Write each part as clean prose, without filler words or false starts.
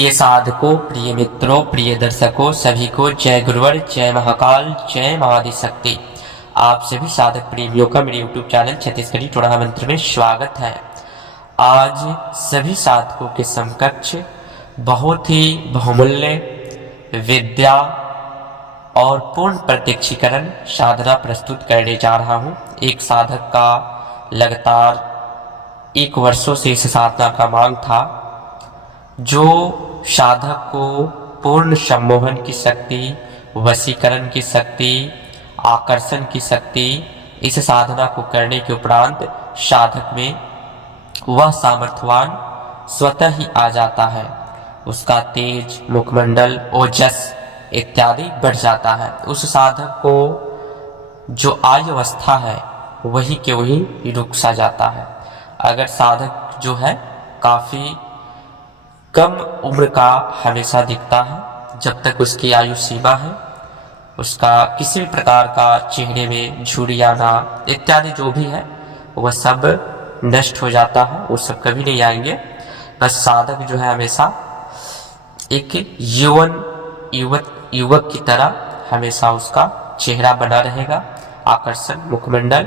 प्रिय साधकों, प्रिय मित्रों, प्रिय दर्शकों, सभी को जय गुरुवर, जय महाकाल, जय महादिशक्ति। आप सभी साधक प्रेमियों का मेरे YouTube चैनल छत्तीसगढ़ी टोना मंत्र में स्वागत है। आज सभी साधकों के समकक्ष बहुत ही बहुमूल्य विद्या और पूर्ण प्रत्यक्षीकरण साधना प्रस्तुत करने जा रहा हूँ। एक साधक का लगातार 1 वर्षों से इस साधना का मांग था, जो साधक को पूर्ण सम्मोहन की शक्ति, वशीकरण की शक्ति, आकर्षण की शक्ति, इस साधना को करने के उपरांत साधक में वह सामर्थ्यवान स्वतः ही आ जाता है। उसका तेज, मुखमंडल, ओजस इत्यादि बढ़ जाता है। उस साधक को जो आयु अवस्था है वही के वही रुक सा जाता है। अगर साधक जो है काफ़ी कम उम्र का हमेशा दिखता है, जब तक उसकी आयु सीमा है, उसका किसी भी प्रकार का चेहरे में झुर्री आना इत्यादि जो भी है वह सब नष्ट हो जाता है, वो सब कभी नहीं आएंगे। बस साधक जो है हमेशा एक युवक की तरह हमेशा उसका चेहरा बना रहेगा, आकर्षण, मुखमंडल,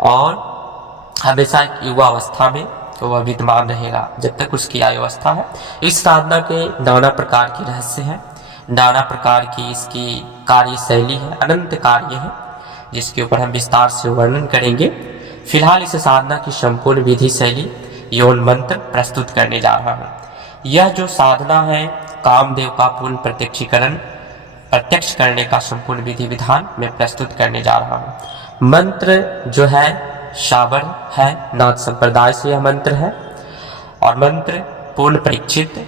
और हमेशा एक युवा अवस्था में वह विद्यमान रहेगा जब तक उसकी आयु अवस्था है। इस साधना के नाना प्रकार के रहस्य हैं, नाना प्रकार की इसकी कार्य शैली है, अनंत कार्य है, जिसके ऊपर हम विस्तार से वर्णन करेंगे। फिलहाल इस साधना की संपूर्ण विधि शैली यौन मंत्र प्रस्तुत करने जा रहा हूँ। यह जो साधना है कामदेव का पूर्ण प्रत्यक्ष करने का संपूर्ण विधि विधान मैं प्रस्तुत करने जा रहा हूँ। मंत्र जो है शाबर है, नाथ संप्रदाय से यह मंत्र है, और मंत्र पूर्ण परीक्षित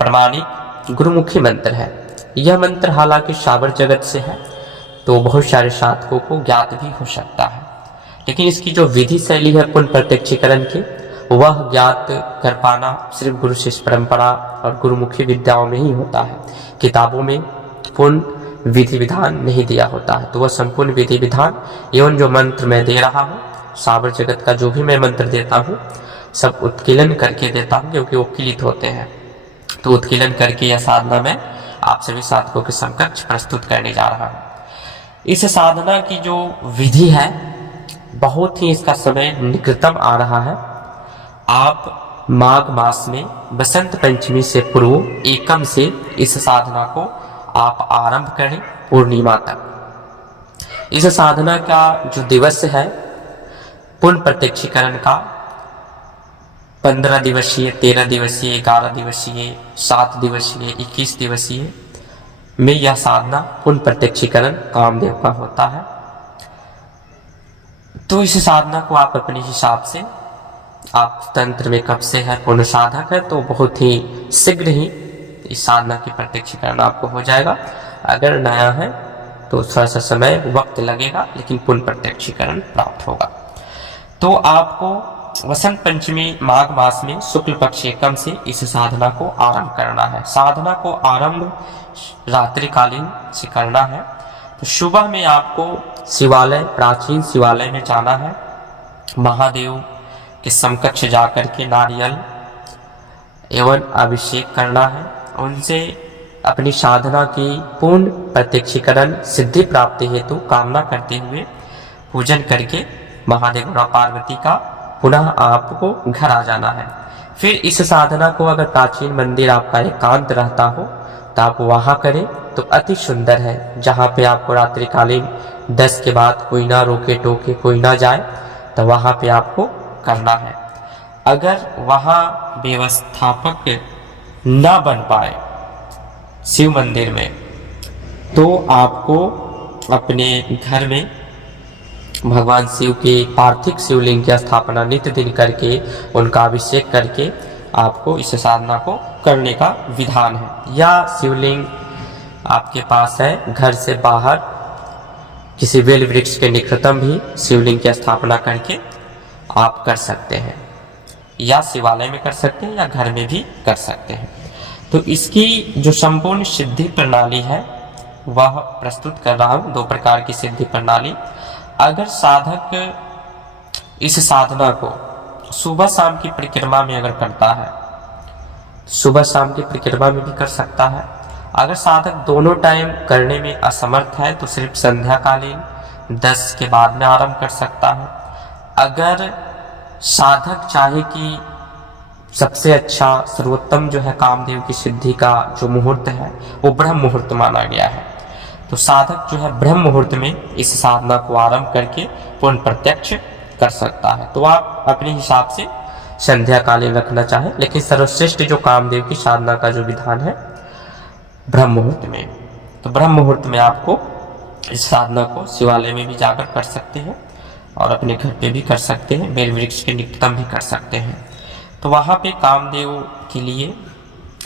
प्रमाणिक गुरुमुखी मंत्र है। यह मंत्र हालांकि शाबर जगत से है तो बहुत सारे साधकों को ज्ञात भी हो सकता है, लेकिन इसकी जो विधि शैली है पूर्ण प्रत्यक्षीकरण की, वह ज्ञात कर पाना सिर्फ गुरु शिष्य परंपरा और गुरुमुखी विद्याओं में ही होता है। किताबों में पूर्ण विधि विधान नहीं दिया होता है, तो वह संपूर्ण विधि विधान एवं जो मंत्र मैं दे रहा हूँ, साबर जगत का जो भी मैं मंत्र देता हूँ सब उत्कीलन करके देता हूँ, क्योंकि वो किलित होते हैं। तो उत्कीलन करके यह साधना मैं आप सभी साधकों के समकक्ष प्रस्तुत करने जा रहा हूँ। इस साधना की जो विधि है बहुत ही, इसका समय निकटतम आ रहा है। आप माघ मास में बसंत पंचमी से पूर्व एकम से इस साधना को आप आरंभ करें पूर्णिमा तक। इस साधना का जो दिवस है पूर्ण प्रत्यक्षीकरण का 15 दिवसीय, 13 दिवसीय, 11 दिवसीय, 7 दिवसीय, 21 दिवसीय में यह साधना पूर्ण प्रत्यक्षीकरण कामदेव का होता है। तो इस साधना को आप अपने हिसाब से, आप तंत्र में कब से है, पूर्ण साधक है, तो बहुत ही शीघ्र ही इस साधना की प्रत्यक्षीकरण आपको हो जाएगा। अगर नया है तो थोड़ा सा समय वक्त लगेगा, लेकिन पूर्ण प्रत्यक्षीकरण प्राप्त होगा। तो आपको वसंत पंचमी माघ मास में शुक्ल पक्ष एकम से इस साधना को आरंभ करना है। साधना को आरंभ रात्रिकालीन से करना है। तो सुबह में आपको शिवालय, प्राचीन शिवालय में जाना है, महादेव के समकक्ष जाकर के नारियल एवं अभिषेक करना है, उनसे अपनी साधना की पूर्ण प्रत्यक्षीकरण सिद्धि प्राप्ति हेतु कामना करते हुए पूजन करके महादेव और पार्वती का पुनः आपको घर आ जाना है। फिर इस साधना को अगर प्राचीन मंदिर आपका एकांत रहता हो तो आप वहां करें तो अति सुंदर है, जहां पे आपको रात्रिकालीन 10 के बाद कोई ना रोके टोके, कोई ना जाए, तो वहां पे आपको करना है। अगर वहां व्यवस्थापक न बन पाए शिव मंदिर में, तो आपको अपने घर में भगवान शिव के पार्थिव शिवलिंग की स्थापना नित्य दिन करके, उनका अभिषेक करके आपको इस साधना को करने का विधान है। या शिवलिंग आपके पास है, घर से बाहर किसी बेल वृक्ष के निकटतम भी शिवलिंग की स्थापना करके आप कर सकते हैं, या शिवालय में कर सकते हैं या घर में भी कर सकते हैं। तो इसकी जो संपूर्ण सिद्धि प्रणाली है वह प्रस्तुत कर रहा हूँ। 2 प्रकार की सिद्धि प्रणाली। अगर साधक इस साधना को सुबह शाम की परिक्रमा में अगर करता है सुबह शाम की परिक्रमा में भी कर सकता है। अगर साधक दोनों टाइम करने में असमर्थ है तो सिर्फ संध्याकालीन 10 के बाद में आरंभ कर सकता है। अगर साधक चाहे कि सबसे अच्छा सर्वोत्तम जो है कामदेव की सिद्धि का जो मुहूर्त है वो ब्रह्म मुहूर्त माना गया है, तो साधक जो है ब्रह्म मुहूर्त में इस साधना को आरंभ करके पूर्ण प्रत्यक्ष कर सकता है। तो आप अपने हिसाब से संध्याकालीन रखना चाहे, लेकिन सर्वश्रेष्ठ जो कामदेव की साधना का जो विधान है ब्रह्म मुहूर्त में, तो ब्रह्म मुहूर्त में आपको इस साधना को शिवालय में भी जाकर कर सकते हैं और अपने घर पे भी कर सकते हैं, बेल वृक्ष के निकटतम भी कर सकते हैं। तो वहाँ पे कामदेव के लिए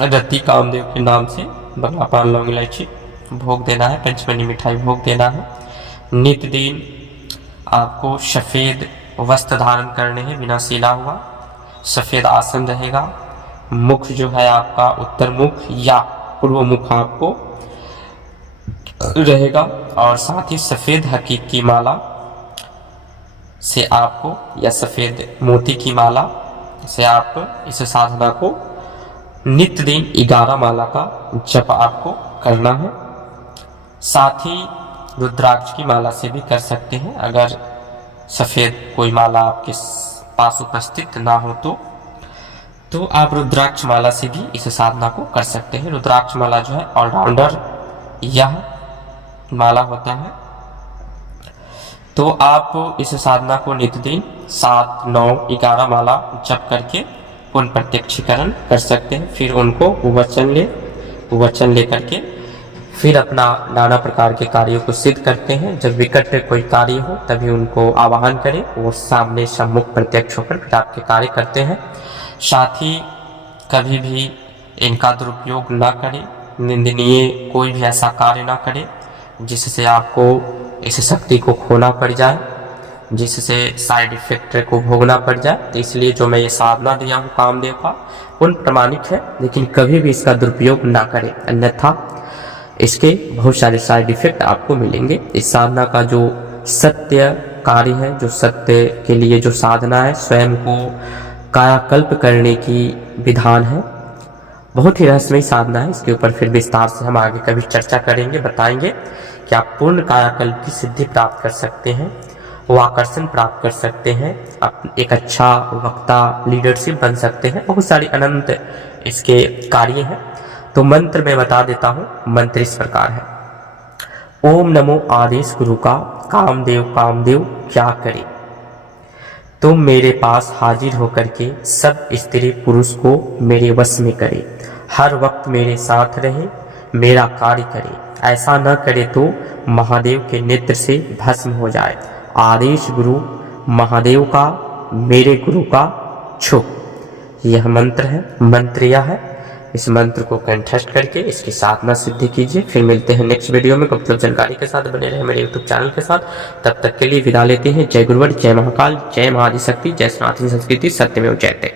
रति कामदेव के नाम से बंगला पान लौंग इलायची भोग देना है, पंचमनी मिठाई भोग देना है। नित्य दिन आपको सफ़ेद वस्त्र धारण करने हैं बिना सिला हुआ, सफ़ेद आसन रहेगा, मुख जो है आपका उत्तर मुख या पूर्व मुख आपको रहेगा, और साथ ही सफ़ेद हकीक की माला से आपको या सफ़ेद मोती की माला से आप इस साधना को नित्य दिन 11 माला का जप आपको करना है। साथ ही रुद्राक्ष की माला से भी कर सकते हैं, अगर सफ़ेद कोई माला आपके पास उपस्थित ना हो तो आप रुद्राक्ष माला से भी इस साधना को कर सकते हैं। रुद्राक्ष माला जो है ऑलराउंडर यह माला होता है। तो आप इस साधना को नित्य दिन 7, 9, 11 माला जप करके पुण्य प्रत्यक्षीकरण कर सकते हैं। फिर उनको वचन ले करके फिर अपना नाना प्रकार के कार्यों को सिद्ध करते हैं। जब विकट कोई कार्य हो तभी उनको आवाहन करें, वो सामने सम्मुख प्रत्यक्ष होकर फिर आपके कार्य करते हैं। साथ ही कभी भी इनका दुरुपयोग ना करें, निंदनीय कोई भी ऐसा कार्य ना करें जिससे आपको इस शक्ति को खोना पड़ जाए, जिससे साइड इफेक्ट को भोगना पड़ जाए। तो इसलिए जो मैं ये साधना दिया हूँ कामदेव का पूर्ण प्रमाणिक है, लेकिन कभी भी इसका दुरुपयोग ना करें, अन्यथा इसके बहुत सारे साइड इफेक्ट आपको मिलेंगे। इस साधना का जो सत्य कार्य है, जो सत्य के लिए जो साधना है, स्वयं को कायाकल्प करने की विधान है, बहुत ही रहस्यमय साधना है। इसके ऊपर फिर विस्तार से हम आगे कभी चर्चा करेंगे, बताएंगे कि आप पूर्ण कायाकल्प की सिद्धि प्राप्त कर सकते हैं, वो आकर्षण प्राप्त कर सकते हैं, आप एक अच्छा वक्ता लीडरशिप बन सकते हैं। बहुत सारी अनंत इसके कार्य हैं। तो मंत्र मैं बता देता हूँ। मंत्र इस प्रकार है। ओम नमो आदेश गुरु का कामदेव कामदेव क्या करे, तुम मेरे पास हाजिर होकर के सब स्त्री पुरुष को मेरे वश में करे, हर वक्त मेरे साथ रहे, मेरा कार्य करे, ऐसा न करे तो महादेव के नेत्र से भस्म हो जाए। आदेश गुरु महादेव का, मेरे गुरु का छुप। यह मंत्र है। मंत्र यह है, इस मंत्र को कंठस्थ करके इसकी साधना सिद्धि कीजिए। फिर मिलते हैं नेक्स्ट वीडियो में। गुप्त जानकारी के साथ बने रहे मेरे यूट्यूब चैनल के साथ। तब तक के लिए विदा लेते हैं। जय गुरुवर, जय महाकाल, जय महाआदिशक्ति, जय सनातन संस्कृति, सत्यमेव जयते।